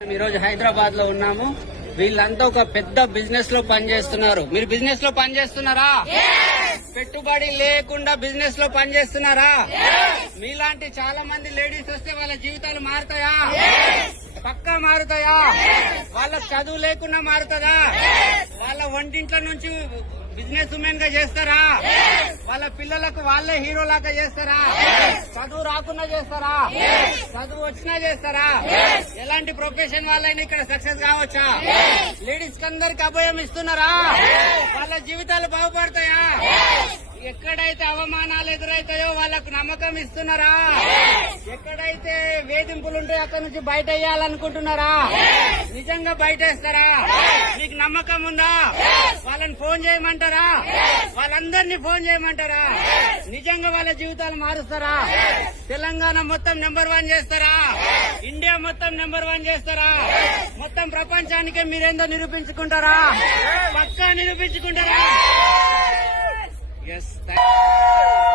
ఈ రోజు హైదరాబాద్ లో ఉన్నాము. వీళ్ళంతా ఒక పెద్ద బిజినెస్ లో పనిచేస్తున్నారు. మీరు బిజినెస్ లో పనిచేస్తున్నారా? పెట్టుబడి లేకుండా బిజినెస్ లో పనిచేస్తున్నారా? మీలాంటి చాలా మంది లేడీస్ వస్తే వాళ్ళ జీవితాలు మారుతాయా? పక్కా మారుతాయా? వాళ్ళ చదువు లేకుండా మారుతుందా? వాళ్ళ వంటింట్ల నుంచి బిజినెస్ ఉమెన్ గా చేస్తారా? వాళ్ళ పిల్లలకు వాళ్ళే హీరో లాగా చేస్తారా? చదువు రాకుండా చేస్తారా? చదువు వచ్చినా చేస్తారా? ఎలాంటి ప్రొఫెషన్ వాళ్ళైనా ఇక్కడ సక్సెస్ కావచ్చా? లేడీస్ కి అందరికి అభయం ఇస్తున్నారా? వాళ్ళ జీవితాలు బాగుపడతాయా? ఎక్కడైతే అవమానాలు ఎదురైతాయో వాళ్ళకు నమ్మకం ఇస్తున్నారా? ఎక్కడైతే వేధింపులు ఉంటాయో అక్కడి నుంచి బయట వేయాలనుకుంటున్నారా? నిజంగా బయటేస్తారా? మీకు నమ్మకం ఉందా? వాళ్ళని ఫోన్ చేయమంటారా? వాళ్ళందరినీ ఫోన్ చేయమంటారా? నిజంగా వాళ్ళ జీవితాలు మారుస్తారా? తెలంగాణ మొత్తం నెంబర్ 1 చేస్తారా? ఇండియా మొత్తం నెంబర్ 1 చేస్తారా? మొత్తం ప్రపంచానికే మీరేందో నిరూపించుకుంటారా? పక్కా నిరూపించుకుంటారా? Yes, thank you.